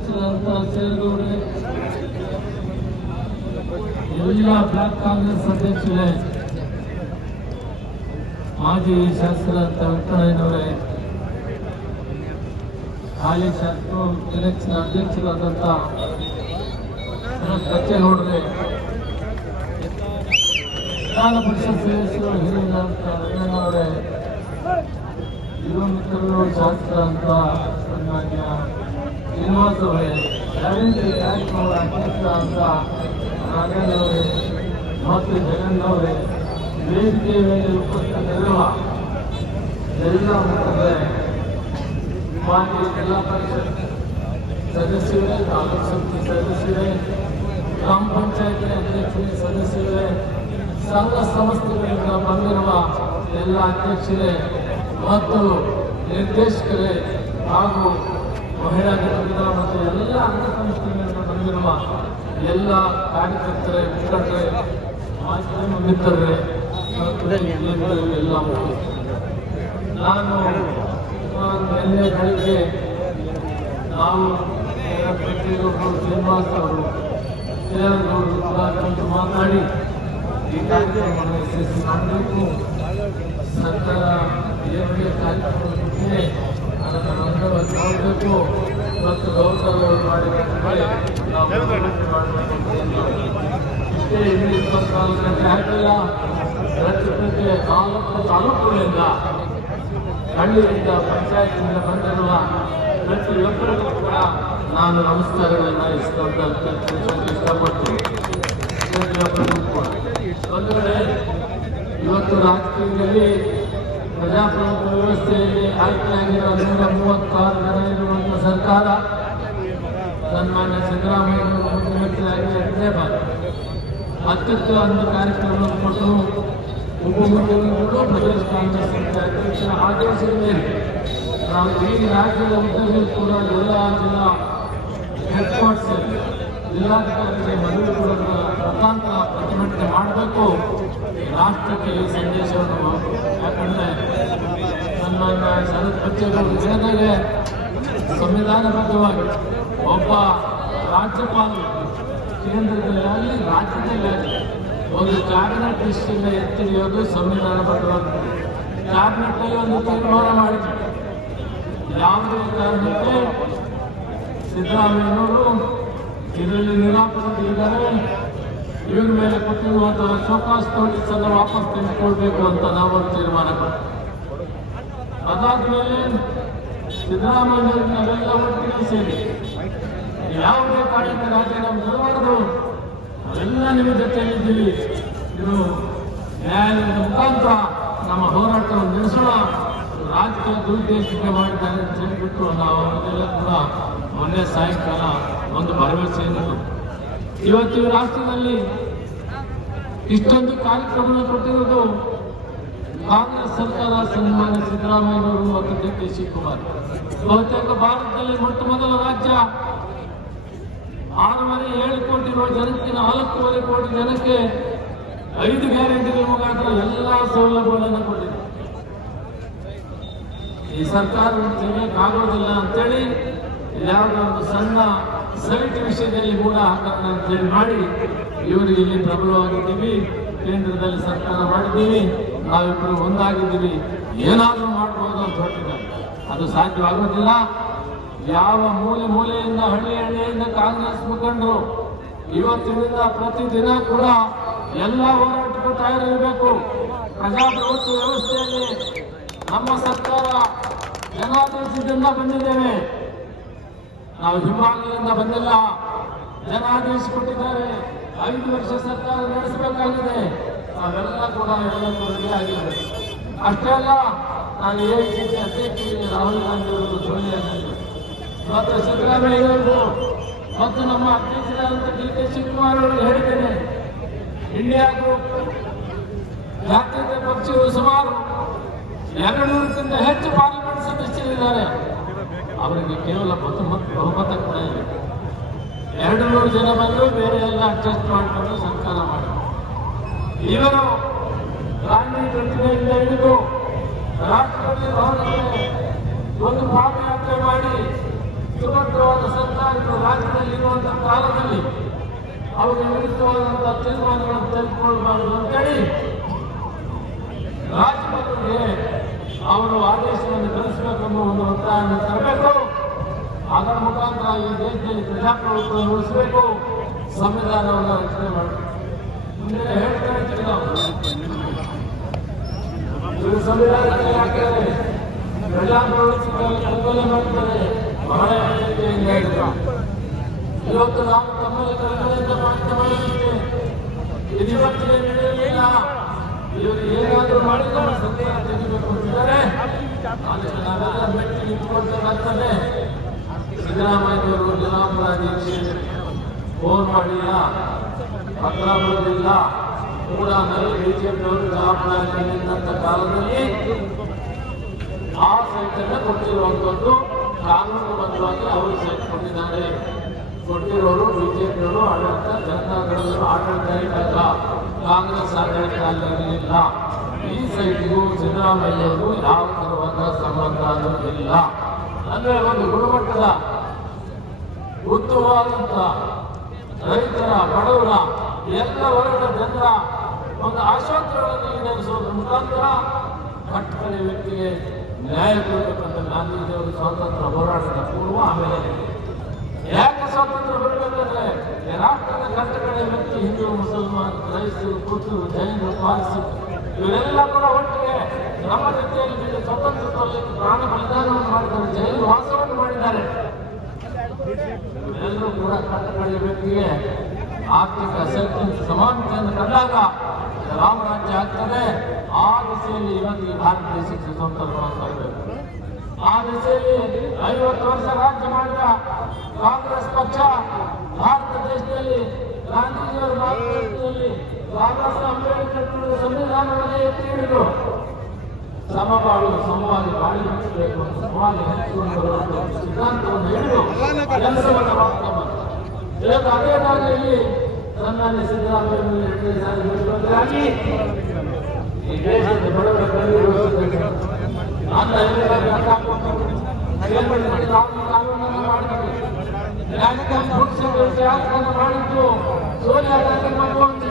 ಅಧ್ಯಕ್ಷರಾದಂತಹ ಸೇರಿದವರೇ ಎಲ್ಲ ಬ್ಲಾಕ್ ಕಾಂಗ್ರೆಸ್ ಅಧ್ಯಕ್ಷರೇ, ಮಾಜಿ ಶಾಸ್ತ್ರ ವೆಂಕಟಯ್ಯನವರೇ ಹಾಲಿ ಶಾಸಕರು ಎಲೆಕ್ಷನ್ ಅಧ್ಯಕ್ಷರಾದಂಥ ಶರತ್ ಬಚ್ಚೇಗೌಡರೇ ವಿಧಾನ ಪರಿಷತ್ ಸದಸ್ಯರು ಹಿರಿಯರಾದಂಥ ರಂಗಣ್ಣವರೇ ಯುವ ಮಿತ್ರರು ಶಾಸಕರಾದಂಥ ಸನ್ಮಾನ್ಯ ಶ್ರೀನಿವಾಸ್ ಅವರೇ ಗ್ಯಾರಂಟಿ ಕಾರ್ಯಕ್ರಮದ ಅಧ್ಯಕ್ಷರಾದಂಥ ನಾಗೇಂದ್ರವರೇ ಮತ್ತು ಜಗನ್ನವರೇ ವೇದಿಕೆಯ ಮೇಲೆ ಉಪಸ್ಥಿತರಿರುವ ಎಲ್ಲ ಮುಖಂಡರೇ ಮಾನ್ಯ ಜಿಲ್ಲಾ ಪರಿಷತ್ ಸದಸ್ಯರೇ, ತಾಲೂಕು ಸಮಿತಿ ಸದಸ್ಯರೇ, ಗ್ರಾಮ ಪಂಚಾಯತಿ ಅಧ್ಯಕ್ಷರೇ, ಸದಸ್ಯರೇ, ಸಂಘ ಸಂಸ್ಥೆಗಳಿಂದ ಬಂದಿರುವ ಎಲ್ಲ ಅಧ್ಯಕ್ಷರೇ ಮತ್ತು ನಿರ್ದೇಶಕರೇ ಹಾಗೂ ಮಹಿಳಾ ಘಟಕದ ಮತ್ತು ಎಲ್ಲ ಅಂಗಸಂಸ್ಥೆಗಳಿಂದ ಬಂದಿರುವ ಎಲ್ಲ ಕಾರ್ಯಕರ್ತರೇ ಮುಖಂಡರೇ ಮಾಧ್ಯಮ ಮಿತ್ರರೇ ಮತ್ತು ಎಲ್ಲ. ನಾನು ನಿನ್ನೆ ಬೆಳಿಗ್ಗೆ ನಾವು ಪ್ರತಿಯೊಬ್ಬರು ಶ್ರೀನಿವಾಸ್ ಅವರು ಸೇರದವರು ಕೂಡ ಕುರಿತು ಮಾತಾಡಿ ಈ ಕಾರ್ಯಕ್ರಮವನ್ನು ಯಶಸ್ವಿ ಮಾಡಬೇಕು ಸರ್ಕಾರ ಏನೇ ಕಾರ್ಯಕ್ರಮ ಮಂಗಳವಾರ ಮತ್ತು ಗೌರವ ಮಾಡಿದರೆ ನಾವು ಇಷ್ಟೇ ಇನ್ನೂ ಇಪ್ಪತ್ನಾಲ್ಕು ರಾಜ್ಯಕ್ಕೆ ನಾಲ್ಕು ತಾಲೂಕುಗಳಿಂದ ಹಳ್ಳಿಯಿಂದ ಪಂಚಾಯತಿನಿಂದ ಬಂದಿರುವ ಪ್ರತಿಯೊಬ್ಬರಿಗೂ ಕೂಡ ನಾನು ನಮಸ್ಕಾರಗಳನ್ನು ಇಷ್ಟಂತ ತಿಳಿಸೋಕೆ ಇಷ್ಟಪಡ್ತೀನಿ. ಒಂದು ಕಡೆ. ಇವತ್ತು ರಾಜಕೀಯದಲ್ಲಿ ಪ್ರಜಾಪ್ರಭುತ್ವ ವ್ಯವಸ್ಥೆಯಲ್ಲಿ ಆಯ್ಕೆಯಾಗಿರುವ ನೂರ ಮೂವತ್ತಾರು ಜನ ಇರುವಂಥ ಸರ್ಕಾರ ಸನ್ಮಾನ್ಯ ಸಿದ್ದರಾಮಯ್ಯ ಮುಖ್ಯಮಂತ್ರಿಯಾಗಿ ಎರಡನೇ ಅತ್ಯುತ್ತಮ ಒಂದು ಕಾರ್ಯಕ್ರಮ ಕೊಟ್ಟು ಉಪಮುಖ್ಯಮಂತ್ರಿಗಳು ಪ್ರದೇಶ ಕಾಂಗ್ರೆಸ್ ಅಧ್ಯಕ್ಷರ ಆದೇಶದ ಮೇಲೆ ನಾವು ಈ ರಾಜ್ಯದ ಕೂಡ ಎಲ್ಲ ಜಿಲ್ಲಾ ಹೆಡ್ ಕ್ವಾರ್ಟರ್ಸ್ ಜಿಲ್ಲಾಧಿಕಾರಿಗೆ ಮನವಿ ಕೊಡೋದ್ರ ಮುಖಾಂತರ ಪ್ರತಿಭಟನೆ ಮಾಡಬೇಕು. ರಾಷ್ಟ್ರಕ್ಕೆ ಈ ಸಂದೇಶವನ್ನು ಯಾಕಂದ್ರೆ ಸನ್ಮಾನ್ಯ ಶರತ್ ಜನತೆಗೆ ಸಂವಿಧಾನಬದ್ಧವಾಗಿ ಒಬ್ಬ ರಾಜ್ಯಪಾಲರು ಕೇಂದ್ರದಲ್ಲಾಗಲಿ, ರಾಜ್ಯದಲ್ಲಾಗಲಿ ಒಂದು ಕ್ಯಾಬಿನೆಟ್ ಲಿಸ್ಟಿಂದ ಎತ್ತಿಡಿಯೋದು ಸಂವಿಧಾನಬದ್ಧವಾಗಿ ಕ್ಯಾಬಿನೆಟ್ನಲ್ಲಿ ಒಂದು ತೀರ್ಮಾನ ಮಾಡಿದ್ರು. ಯಾವುದೇ ಕಾರಣಕ್ಕೆ ಸಿದ್ದರಾಮಯ್ಯನವರು ಇದರಲ್ಲಿ ನಿರಾಕರಿಸಿದ್ದಾರೆ. ಇವ್ರ ಮೇಲೆ ಕೊಟ್ಟಿರುವಂತಹ ಶೋಕಾಸ್ ನೋಟಿಸ್ ಅನ್ನು ವಾಪಸ್ ತೆಗೆದುಕೊಳ್ಬೇಕು ಅಂತ ನಾವು ತೀರ್ಮಾನ ಅದಾದ್ಮೇಲೆ ಸಿದ್ದರಾಮಯ್ಯ ಒಟ್ಟಿಗೆ ಸೇರಿ. ಯಾವುದೇ ಕಾರಣಕ್ಕೆ ರಾಜೀನಾಮೆ ಕೊಡಬಾರದು. ನಾವೆಲ್ಲ ನಿಮ್ಮ ಜೊತೆ ಇದ್ದೀವಿ. ಇದು ನ್ಯಾಯಾಲಯದ ಮುಖಾಂತರ ನಮ್ಮ ಹೋರಾಟವನ್ನು ನಡೆಸೋಣ. ರಾಜಕೀಯ ದುರುದ್ದೇಶಕ್ಕೆ ಮಾಡಿದ್ದಾರೆ ಅಂತ ಹೇಳಿಬಿಟ್ಟು ನಾವು ಅವರಿಗೆಲ್ಲ ಕೂಡ ಮೊನ್ನೆ ಸಾಯಂಕಾಲ ಒಂದು ಭರವಸೆಯನ್ನು. ಇವತ್ತು ರಾಷ್ಟ್ರದಲ್ಲಿ ಇಷ್ಟೊಂದು ಕಾರ್ಯಕ್ರಮ ಕೊಟ್ಟಿರೋದು ಕಾಂಗ್ರೆಸ್ ಸರ್ಕಾರ ಸನ್ಮಾನ್ಯ ಸಿದ್ದರಾಮಯ್ಯನವರು ಮತ್ತು ಡಿ ಕೆ ಶಿವಕುಮಾರ್. ಬಹುತೇಕ ಭಾರತದಲ್ಲಿ ಮೊಟ್ಟ ಮೊದಲ ರಾಜ್ಯ ಆರೂವರೆ, ಏಳು ಕೋಟಿ ಜನಕ್ಕೆ, ನಾಲ್ಕೂವರೆ ಕೋಟಿ ಜನಕ್ಕೆ ಐದು ಗ್ಯಾರಂಟಿಗಳ ಮುಖಾಂತರ ಎಲ್ಲ ಸೌಲಭ್ಯಗಳನ್ನು ಕೊಟ್ಟಿದೆ. ಈ ಸರ್ಕಾರ ಆಗೋದಿಲ್ಲ ಅಂತೇಳಿ ಯಾವುದೋ ಒಂದು ಸಣ್ಣ ಸೈಟ್ ವಿಷಯದಲ್ಲಿ ಕೂಡ ಹಾಕೋಣ ಅಂತೇಳಿ ಮಾಡಿ ಇವರಿಗೆ ಇಲ್ಲಿ ಪ್ರಬಲವಾಗಿದ್ದೀವಿ, ಕೇಂದ್ರದಲ್ಲಿ ಸರ್ಕಾರ ಮಾಡಿದ್ದೀವಿ ನಾವಿಬ್ಬರು ಒಂದಾಗಿದ್ದೀವಿ. ಏನಾದರೂ ಮಾಡಬಹುದು ಅಂತ ಹೊರಟಿದ್ದಾರೆ. ಅದು ಸಾಧ್ಯವಾಗೋದಿಲ್ಲ ಯಾವ ಮೂಲೆ ಮೂಲೆಯಿಂದ, ಹಳ್ಳಿ ಹಳ್ಳಿಯಿಂದ ಕಾಂಗ್ರೆಸ್ ಮುಖಂಡರು ಇವತ್ತಿನಿಂದ ಪ್ರತಿದಿನ ಕೂಡ ಎಲ್ಲ ಹೋರಾಟಕ್ಕೂ ತಯಾರಿರಬೇಕು. ಪ್ರಜಾಪ್ರಭುತ್ವ ವ್ಯವಸ್ಥೆಯಲ್ಲಿ ನಮ್ಮ ಸರ್ಕಾರ ಜನಾದೇಶದಿಂದ ಬಂದಿದ್ದೇವೆ. ನಾವು ಹಿಮಾಲಯದಿಂದ ಬಂದಿಲ್ಲ ಜನ ಕೊಟ್ಟಿದ್ದಾರೆ ಐದು ವರ್ಷ ಸರ್ಕಾರ ನಡೆಸಬೇಕಾಗಿದೆ. ನಾವೆಲ್ಲ ಕೂಡ ಎಲ್ಲಕ್ಕೂ ಆಗಿದೆ ಅಷ್ಟೇ ಅಲ್ಲ, ನಾನು ಎ ಸಿ ಸಿ ಅಧ್ಯಕ್ಷರಿಗೆ ರಾಹುಲ್ ಗಾಂಧಿ ಅವರು ಸೋನಿಯಾ ಗಾಂಧಿ ಮತ್ತು ಸಿದ್ದರಾಮಯ್ಯ ಅವರು ಮತ್ತು ನಮ್ಮ ಅಧ್ಯಕ್ಷರಾದಂಥ ಡಿ ಕೆ ಶಿವಕುಮಾರ್ ಅವರು ಹೇಳಿದ್ದೇನೆ. ಇಂಡಿಯಾ ಗ್ರೂಪ್, ಜಾತ್ಯತೀತ ಪಕ್ಷಗಳು ಸುಮಾರು ಎರಡು ನೂರಕ್ಕಿಂತ ಹೆಚ್ಚು ಪಾರ್ಲಿಮೆಂಟ್ ಸದಸ್ಯರಿದ್ದಾರೆ. ಅವರಿಗೆ ಕೇವಲ ಬಹುಮತ ಬಹುಮತ ಕೂಡ ಇದೆ ಎರಡು ನೂರು ಜನ ಬಂದು ಬೇರೆ ಎಲ್ಲ ಅಡ್ಜಸ್ಟ್ ಮಾಡಿಕೊಂಡು ಸರ್ಕಾರ ಮಾಡಿ ಇವರು ಗಾಂಧಿ ಪ್ರತಿಮೆಯಿಂದ ಹಿಡಿದು ರಾಷ್ಟ್ರಪತಿ ಭವನಕ್ಕೆ ಒಂದು ಪಾದಯಾತ್ರೆ ಮಾಡಿ ಸುಭದ್ರವಾದ ಸರ್ಕಾರಕ್ಕೆ ಕಾಲದಲ್ಲಿ ಅವರಿಗೆ ವಿರುದ್ಧವಾದಂತಹ ತೀರ್ಮಾನಗಳನ್ನು ತೆಗೆದುಕೊಳ್ಬಾರದು ಅಂತೇಳಿ ರಾಜ್ಯಪಾಲರಿಗೆ ಅವರು ಆದೇಶವನ್ನು ಕಳಿಸಬೇಕೆಂಬ ಒಂದು ಒತ್ತಾಯವನ್ನು ತರಬೇಕು. ಅದರ ಮುಖಾಂತರ ಈ ದೇಶದಲ್ಲಿ ಪ್ರಜಾಪ್ರಭುತ್ವ ಉಳಿಸಬೇಕು ಸಂವಿಧಾನವನ್ನು ರಚನೆ ಮಾಡಬೇಕು. ಸಂವಿಧಾನಕ್ಕೆ ಹಾಕ್ತಾರೆ ಪ್ರಜಾಪ್ರಭುತ್ವದಲ್ಲಿ ಕಲ್ಪನೆ ಮಾಡ್ತಾರೆ? ಬಹಳ ಎಚ್ಚರಿಕೆಯಿಂದ ಹೇಳಿದ್ರು. ಇವತ್ತು ನಾವು ತಮ್ಮಲ್ಲಿ ಕಲ್ಪನೆಯಿಂದ ಮಾತನಾಡ ಮಾಡಿದ್ದೇವೆ ಇದು ಇವತ್ತಿಗೆ ನಡೆಯಲಿಲ್ಲ ಇವರು ಏನಾದರೂ ಮಾಡಿದ್ರು ತೆಗಿಬೇಕು ಮೆಟ್ಟಿ ನಿಂತ್ಕೊಳ್ಬೇಕಾಗ್ತದೆ ಸಿದ್ದರಾಮಯ್ಯವರು ನಿರಾಪರಾಧಿ ಫೋನ್ ಮಾಡಿಲ್ಲ. ಪತ್ರ ಬರೋದಿಲ್ಲ ಕೂಡ ಬಿಜೆಪಿಯವರು ಜಿಲ್ಲಾಪುರ ನಿಂತ ಕಾಲದಲ್ಲಿ ಆ ಸೈಟನ್ನ ಕಾನೂನು ಕಾನೂನುಬದ್ಧವಾಗಿ ಅವರು ಸೈಟ್ ಕೊಟ್ಟಿದ್ದಾರೆ ಕೊಟ್ಟಿರೋರು ಬಿಜೆಪಿಯವರು ಆಡಳಿತ ಜನತಾದಳರು ಆಡಳಿತ ಇದ್ದಾಗ ಕಾಂಗ್ರೆಸ್ ಆಡಳಿತ ಅಲ್ಲಿರಲಿಲ್ಲ ಈ ಸೈಟ್ಗೂ ಸಿದ್ದರಾಮಯ್ಯಗೂ ಯಾವ ತರವಾದ ಸಂಬಂಧ ಇಲ್ಲ ಅಂದ್ರೆ ಒಂದು ಗುಣಮಟ್ಟದ ಉತ್ತಮವಾದಂತ ರೈತರ ಬಡವರ ಎಲ್ಲ ವರ್ಗದ ಜನರ ಒಂದು ಆಶೋತ್ತರಗಳನ್ನು ಈಡೇರಿಸುವುದರ ಮುಖಾಂತರ ಕಟ್ಟಕಡೆ ವ್ಯಕ್ತಿಗೆ ನ್ಯಾಯ ಕೊಡಬೇಕಂತ ಗಾಂಧೀಜಿಯವರು ಸ್ವಾತಂತ್ರ್ಯ ಹೋರಾಟದ ಪೂರ್ವ ಆಮೇಲೆ ಯಾಕೆ ಸ್ವಾತಂತ್ರ್ಯ ಬರಬೇಕಂದ್ರೆ ರಾಷ್ಟ್ರದ ಕಟ್ಟಕಡೆ ವ್ಯಕ್ತಿ ಹಿಂದೂ ಮುಸಲ್ಮಾನ್ ಕ್ರೈಸ್ತರು ಕುರ್ತರು ಜೈನರು ಪಾರ್ಸಿ ಇವರೆಲ್ಲ ಕೂಡ ಒಟ್ಟಿಗೆ ನಮ್ಮ ರೀತಿಯಲ್ಲಿ ನಿಜ ಸ್ವಾತಂತ್ರ್ಯದಲ್ಲಿ ಪ್ರಾಣ ಬಲಿದಾನವನ್ನು ಮಾಡಿದ್ದಾರೆ ಜೈಲು ವಾಸವನ್ನು ಮಾಡಿದ್ದಾರೆ. ಎಲ್ಲರೂ ಕೂಡ ಕಟ್ಟಕಡೆ ವ್ಯಕ್ತಿಗೆ ಆರ್ಥಿಕ ಶಕ್ತಿ ಸಮಾನತೆಯನ್ನು ಕಂಡಾಗ ರಾಮರಾಜ್ಯ ಆಗ್ತದೆ. ಆ ದಿಸೆಯಲ್ಲಿ ಇವತ್ತು ಈ ಭಾರತ ದೇಶಕ್ಕೆ ಸ್ವತಂತ್ರ ಆ ದಿಸೆಯಲ್ಲಿ ಐವತ್ತು ವರ್ಷ ರಾಜ್ಯ ಮಾಡಿದ ಕಾಂಗ್ರೆಸ್ ಪಕ್ಷ ಭಾರತ ದೇಶದಲ್ಲಿ ಗಾಂಧೀಜಿಯವರ ಮಾತುಕತೆಯಲ್ಲಿ ಬಾಬಾ ಸಾಹೇಬ್ ಅಂಬೇಡ್ಕರ್ ಸಂವಿಧಾನವನ್ನೇ ಎತ್ತಿ ಹಿಡಿದು ಸಮಬಾಳು ಸಮವಾಗಿ ಬಾಳಿ ಹಂಚಬೇಕು ಸಮಾಜ ಹಂಚಿಕೊಂಡು ಬರುವಂತ ಒಂದು ಸಿದ್ಧಾಂತವನ್ನು ಹಿಡಿದು ಕೆಲಸವನ್ನು ಮಾಡ್ತಾ. ಇವತ್ತು ಅದೇ ದಾರಿಯಲ್ಲಿ ಸನ್ಮಾನ್ಯ ಸಿದ್ದರಾಮಯ್ಯ ಈ ದೇಶದ ಬಡವರ ಕಣ್ಣು. ಅಂತ ಹೇಳಿದಾಗ ಮಾಡಿದ್ದು ಸೋನಿಯಾ ಗಾಂಧಿ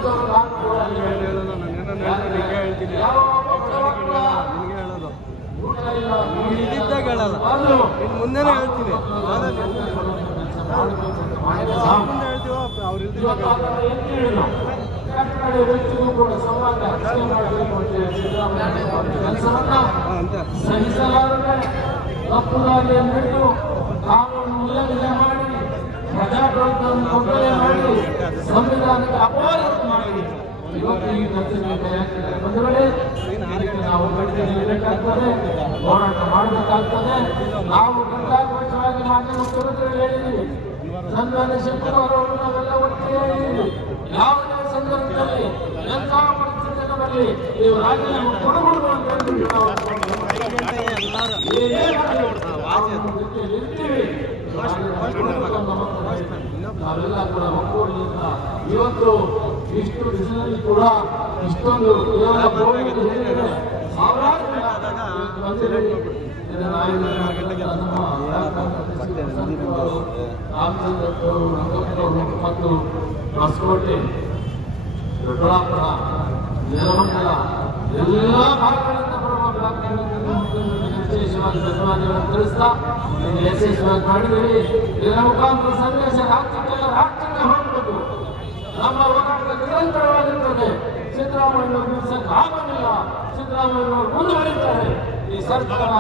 ಇಲ್ಲ. ಇದ್ದಾಗ ಹೇಳಲ್ಲ. ಮುಂದೆನೇ ಹೇಳ್ತೀನಿ. ಮುಂದೆ ಕೆಲಸ ಅವ್ರು ಕೂಡ ಸಹಿಸಲಾರದೆ ತಪ್ಪು ದಾರಿಯನ್ನು ಬಿಟ್ಟು ಕಾನೂನು ಉಲ್ಲಂಘನೆ ಮಾಡಿ, ಪ್ರಜಾಪ್ರಭುತ್ವವನ್ನು ಮಾಡಿ, ಸಂವಿಧಾನಕ್ಕೆ ಅಪಾರ ಮಾಡಿ. ಇವತ್ತು ಈ ಇದಕ್ಕೆ ನಾವು ನಿಲ್ಲಬೇಕಾಗ್ತದೆ ಹೋರಾಟ ಮಾಡಬೇಕಾಗ್ತದೆ. ನಾವು ಗಂಟಾಘೋಷವಾಗಿ ಮಾನ್ಯ ಮುಖ್ಯಮಂತ್ರಿಗಳು ಹೇಳಿದ್ವಿ ಸನ್ಮಾನ್ಯ ಶಂಕರವರು ನಾವೆಲ್ಲ ಒಟ್ಟಿಗೆ ಯಾವುದೇ ಸಂದರ್ಭದಲ್ಲಿ ಪರಿಸ್ಥಿತಿಯನ್ನು ಬರಲಿ ನೀವು ರಾಜೀನಾಮೆ ಕೊಡಬಹುದು ಅಂತ ಹೇಳಿ ನಾವು ನಾವೆಲ್ಲ ಕೂಡ ಒಕ್ಕೂಟದಿಂದ ಇವತ್ತು ಇಷ್ಟು ಬಿಸಿಲಲ್ಲಿ ಕೂಡ ಇಷ್ಟೊಂದು ಮತ್ತು ಹೊಸಕೋಟೆ ದೊಡ್ಡಬಳ್ಳಾಪುರ ನೆಲಮಂಗಲ ಎಲ್ಲ ಭಾಗಗಳಲ್ಲಿ ವಿಶೇಷವಾಗಿ ಧನ್ಯವಾದಗಳನ್ನು ತಿಳಿಸ್ತಾ ನೀವು ಯಶಸ್ವಿಯಾಗಿ ಮಾಡಿದಿರಿ ಇದರ ಮುಖಾಂತರ ಸಂದೇಶ ರಾಜ್ಯಕ್ಕೆಲ್ಲ ರಾಜ್ಯಕ್ಕೆ ಹೋಗಬೇಕು ನಮ್ಮ ಹೋರಾಟ ನಿರಂತರವಾಗಿರ್ತದೆ ಸಿದ್ದರಾಮಯ್ಯ ನಿಲ್ಲಿಸಕ್ಕೆ ಆಗೋದಿಲ್ಲ ಸಿದ್ದರಾಮಯ್ಯ ಮುಂದುವರಿತಾರೆ ಈ ಸರ್ಕಾರ